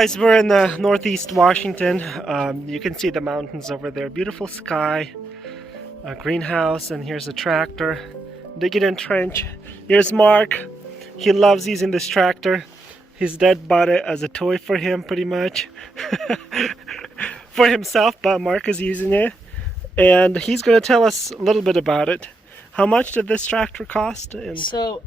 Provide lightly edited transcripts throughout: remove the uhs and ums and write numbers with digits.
Guys, we're in the northeast Washington. You can see the mountains over there. Beautiful sky, a greenhouse, and here's a tractor. Digging in trench. Here's Mark. He loves using this tractor. His dad bought it as a toy for him, pretty much. For himself, but Mark is using it. And he's going to tell us a little bit about it. How much did this tractor cost? So,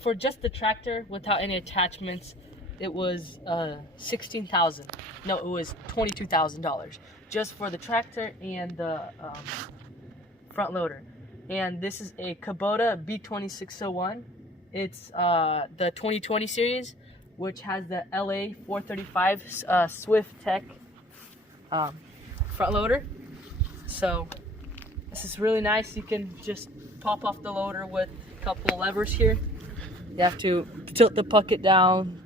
for just the tractor, without any attachments, it was $16,000. No, it was $22,000 just for the tractor and the front loader. And this is a Kubota B2601. It's the 2020 series, which has the LA 435 Swift Tech front loader. So this is really nice. You can just pop off the loader with a couple levers here. You have to tilt the bucket down,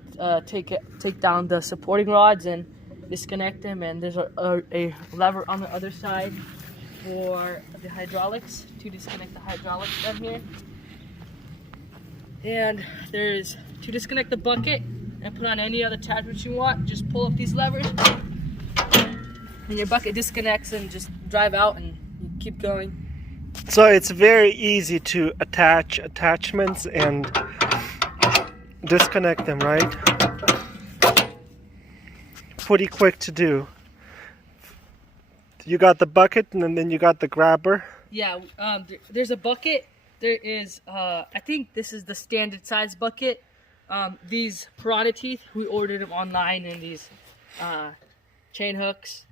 take down the supporting rods and disconnect them, and there's a lever on the other side for the hydraulics to disconnect the hydraulics down here. And there's to disconnect the bucket and put on any other attachments you want. Just pull up these levers and your bucket disconnects and just drive out and you keep going. So it's very easy to attach attachments and disconnect them, right? Pretty quick to do. You got the bucket and then you got the grabber. Yeah, there's a bucket. There is, I think this is the standard size bucket. These piranha teeth, we ordered them online in these chain hooks.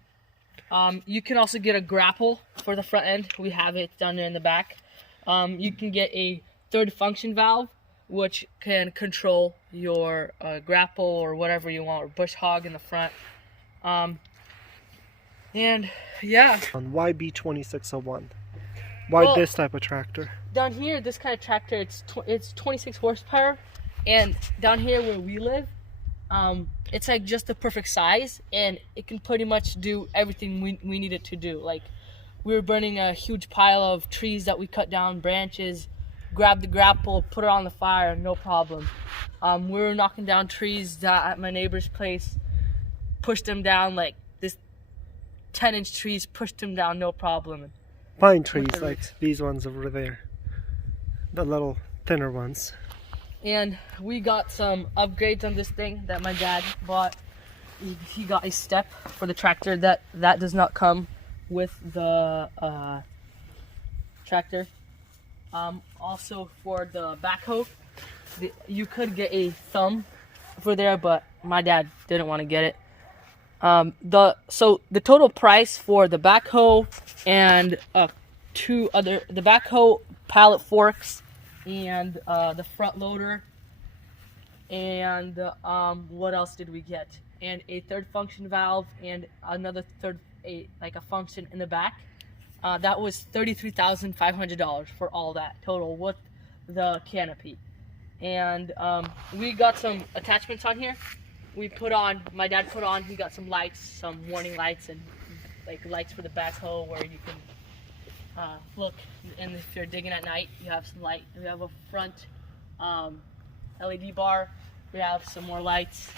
You can also get a grapple for the front end. We have it down there in the back. You can get a third function valve, which can control your grapple or whatever you want, or bush hog in the front. And yeah. On why B2601? Why this type of tractor? Down here, this kind of tractor, it's 26 horsepower, and down here where we live, it's like just the perfect size, and it can pretty much do everything we need it to do. Like, we were burning a huge pile of trees that we cut down, branches, grab the grapple, put it on the fire, no problem. We were knocking down trees at my neighbor's place, pushed them down, like this 10-inch trees, pushed them down, no problem. Pine trees, like these ones over there. The little thinner ones. And we got some upgrades on this thing that my dad bought. He got a step for the tractor that does not come with the tractor. Also for the backhoe, you could get a thumb for there, but my dad didn't want to get it. So the total price for the backhoe and the backhoe, pallet forks, and the front loader, and what else did we get? And a third function valve and another like a function in the back. That was $33,500 for all that total with the canopy. And we got some attachments on here. My dad put on, he got some lights, some warning lights, and like lights for the backhoe where you can look, and if you're digging at night, you have some light. We have a front LED bar. We have some more lights.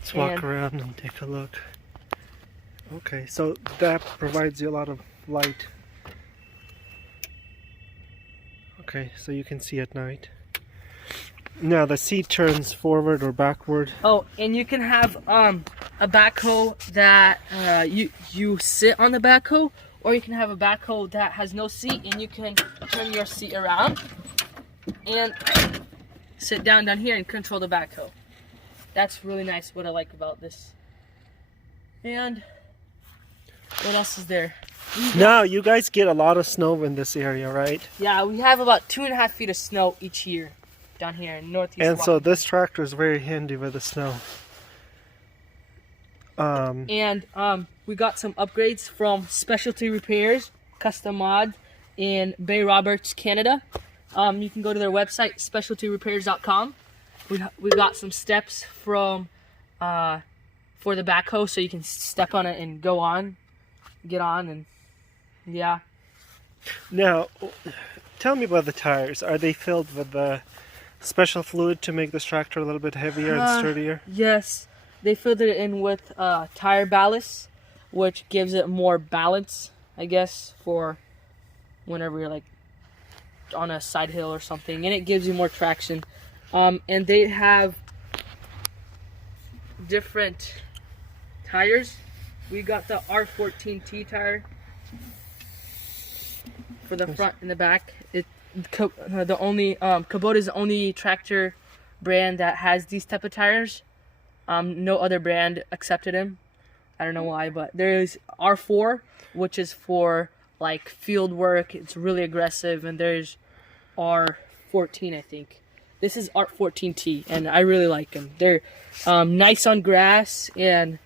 Let's walk around and take a look. Okay, so that provides you a lot of light. Okay, so you can see at night. Now the seat turns forward or backward. Oh, and you can have a backhoe that you sit on the backhoe, or you can have a backhoe that has no seat, and you can turn your seat around and sit down here and control the backhoe. That's really nice, what I like about this. And what else is there? Now you guys get a lot of snow in this area, right? Yeah, we have about 2.5 feet of snow each year down here in northeast And Washington. so this tractor is very handy with the snow. We got some upgrades from Specialty Repairs, Custom Mod in Bay Roberts, Canada. You can go to their website, specialtyrepairs.com. We got some steps from for the backhoe, so you can step on it and get on, and yeah. Now, tell me about the tires. Are they filled with the special fluid to make this tractor a little bit heavier and sturdier? Yes, they filled it in with tire ballast, which gives it more balance, I guess, for whenever you're like on a side hill or something, and it gives you more traction. And they have different tires. We got the R14T tire for the front and the back. Kubota is the only tractor brand that has these type of tires. No other brand accepted them. I don't know why, but there is R4, which is for like field work. It's really aggressive, and there's R14, I think. This is R14T, and I really like them. They're nice on grass and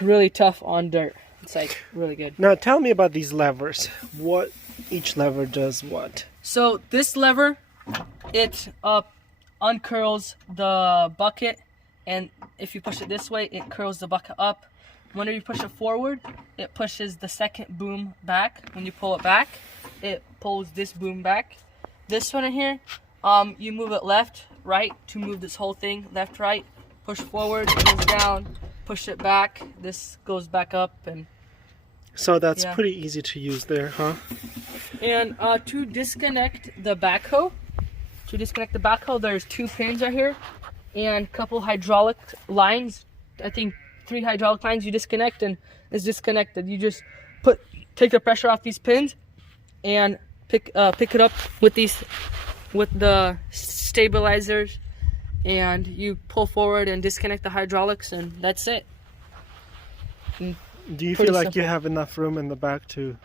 really tough on dirt. It's like really good. Now tell me about these levers. What each lever does what? So this lever, it uncurls the bucket, and if you push it this way, it curls the bucket up. Whenever you push it forward, it pushes the second boom back. When you pull it back, it pulls this boom back. This one in here, you move it left, right to move this whole thing. Left, right, push forward, it goes down, push it back. This goes back up, and so that's pretty easy to use there, huh? And to disconnect the backhoe, there's 2 pins right here and a couple hydraulic lines. I think 3 hydraulic lines you disconnect, and it's disconnected. You just take the pressure off these pins and pick it up with the stabilizers, and you pull forward and disconnect the hydraulics, and that's it. And do you feel like you have enough room in the back to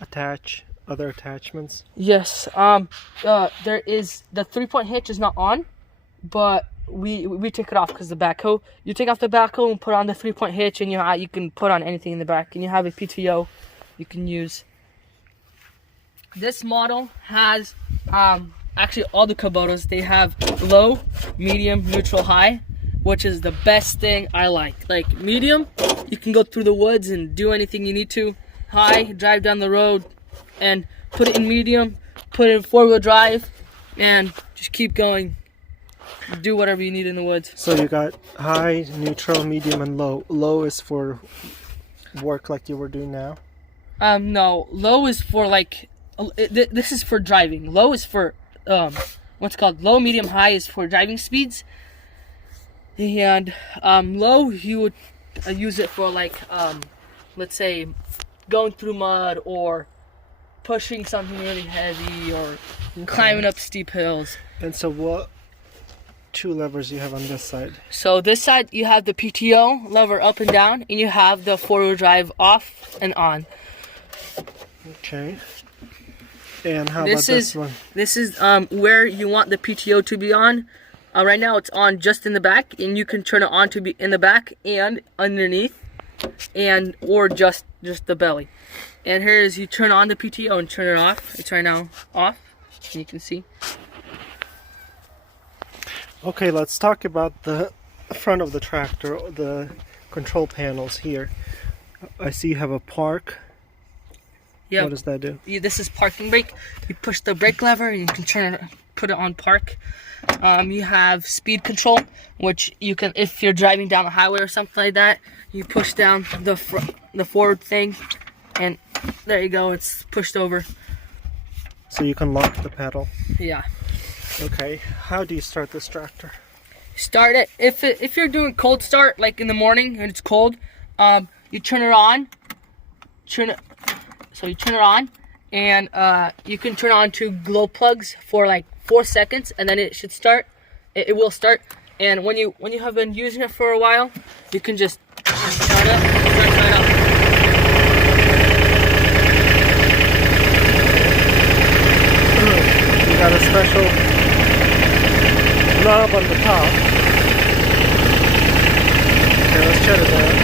attach other attachments? Yes. There is the 3-point hitch is not on, but we took it off because the backhoe. You take off the backhoe and put on the 3-point hitch, and you can put on anything in the back, and you have a PTO you can use. This model has actually all the Kubotas. They have low, medium, neutral, high, which is the best thing I like. Like medium, you can go through the woods and do anything you need to. High, drive down the road and put it in medium, put it in 4-wheel drive, and just keep going. Do whatever you need in the woods. So you got high, neutral, medium, and low. Low is for work like you were doing now? No. Low is for like, this is for driving. Low is for, what's called low, medium, high is for driving speeds. And low, you would use it for like, let's say, going through mud or pushing something really heavy or climbing up steep hills. And so what 2 levers you have on this side? So this side you have the PTO lever up and down, and you have the 4-wheel drive off and on. Okay. And how about this one? This is where you want the PTO to be on. Right now it's on just in the back, and you can turn it on to be in the back and underneath, and or just the belly. And here is you turn on the PTO and turn it off. It's right now off, and you can see. Okay, let's talk about the front of the tractor, the control panels here. I see you have a park. Yeah. What does that do? This is parking brake. You push the brake lever and you can put it on park. You have speed control, which you can, if you're driving down a highway or something like that, you push down the forward thing, and there you go. It's pushed over. So you can lock the pedal. Yeah. Okay. How do you start this tractor? Start it if you're doing cold start, like in the morning and it's cold. You turn it on. So you turn it on, and you can turn on 2 glow plugs for like 4 seconds, and then it should start. It will start. And when you have been using it for a while, you can just turn it right up. You got a special knob on the top. Okay, let's shut it down.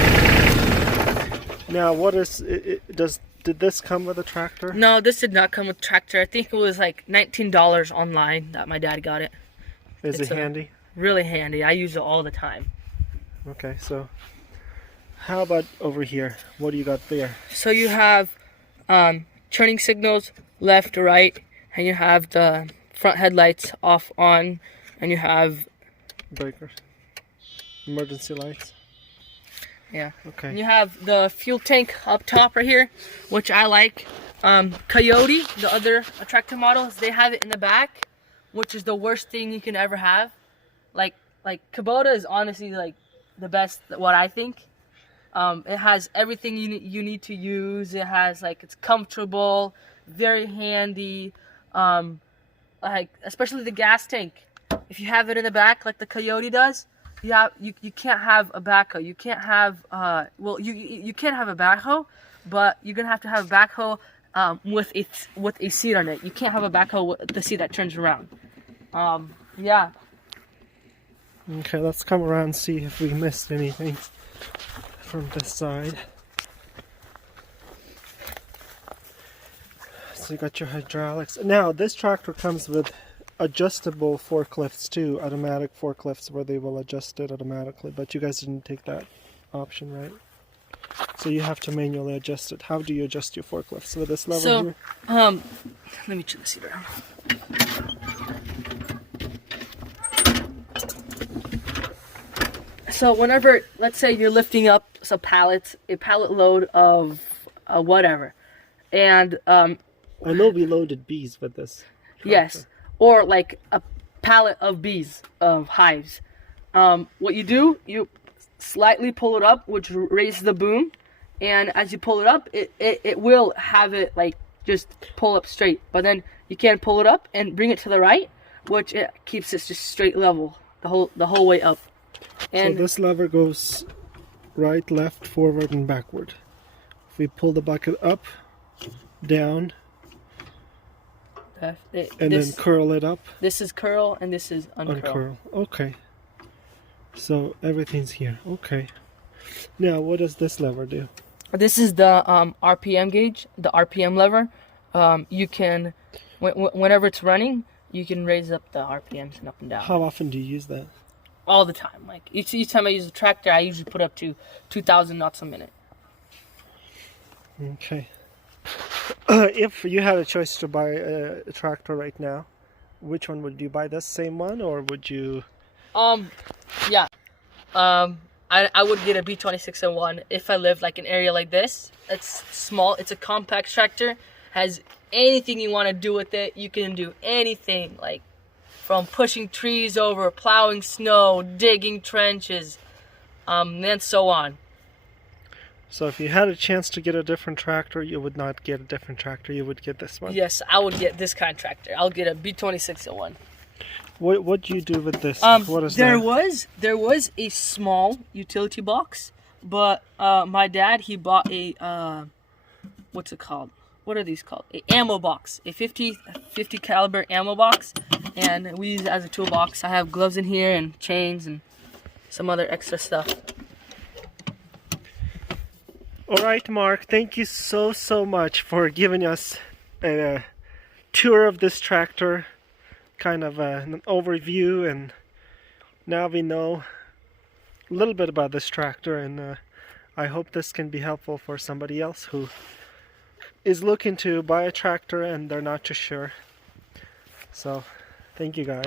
Now, what is it? Did this come with a tractor? No, this did not come with a tractor. I think it was like $19 online that my dad got it. Is it handy? Really handy. I use it all the time. Okay, so how about over here? What do you got there? So you have turning signals left to right, and you have the front headlights off, on, and you have breakers, emergency lights. yeah. Okay. And you have the fuel tank up top right here, which I like. Coyote, the other tractor models, they have it in the back, which is the worst thing you can ever have. Like Kubota is honestly like the best, what I think. It has everything you need to use. It has like, it's comfortable, very handy. Like especially the gas tank. If you have it in the back like the Coyote does, you can't have a backhoe. You can't have well you can have a backhoe, but you're gonna have to have a backhoe with a seat on it. You can't have a backhoe with the seat that turns around. Yeah. Okay, let's come around and see if we missed anything from this side. So you got your hydraulics. Now this tractor comes with adjustable forklifts too, automatic forklifts where they will adjust it automatically, but you guys didn't take that option, right? So you have to manually adjust it. How do you adjust your forklifts? With this lever here? Let me turn the seat around. So whenever, let's say you're lifting up some pallets, a pallet load of whatever, and I know we loaded bees with this tractor. Yes, or like a pallet of bees, of hives. What you do, you slightly pull it up, which raises the boom, and as you pull it up, it will have it like just pull up straight. But then you can pull it up and bring it to the right, which it keeps it just straight level the whole way up. And so this lever goes right, left, forward, and backward. If we pull the bucket up, down, and then curl it up. This is curl and this is uncurl. Uncurl. Okay. So everything's here. Okay. Now, what does this lever do? This is the RPM gauge, the RPM lever. You can, whenever it's running, you can raise up the RPMs and up and down. How often do you use that? All the time. Like each time I use a tractor, I usually put up to 2,000 knots a minute. Okay. If you had a choice to buy a tractor right now, which one would you buy? This same one, or would you? Yeah. I would get a B2601 if I lived like an area like this. It's small. It's a compact tractor. Has anything you want to do with it. You can do anything, like from pushing trees over, plowing snow, digging trenches, and so on. So if you had a chance to get a different tractor, you would not get a different tractor. You would get this one. Yes, I would get this kind of tractor. I'll get a B2601. What do you do with this? What is there that? There was a small utility box, but my dad, he bought a what's it called? What are these called? A ammo box, a 50 caliber ammo box, and we use it as a toolbox. I have gloves in here and chains and some other extra stuff. All right, Mark, thank you so much for giving us a tour of this tractor, kind of an overview, and now we know a little bit about this tractor, and I hope this can be helpful for somebody else who is looking to buy a tractor and they're not too sure. So, thank you guys.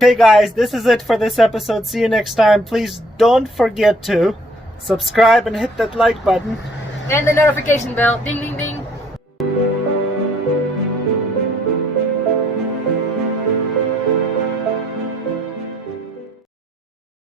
Okay guys, this is it for this episode. See you next time. Please don't forget to subscribe and hit that like button. And the notification bell. Ding, ding, ding.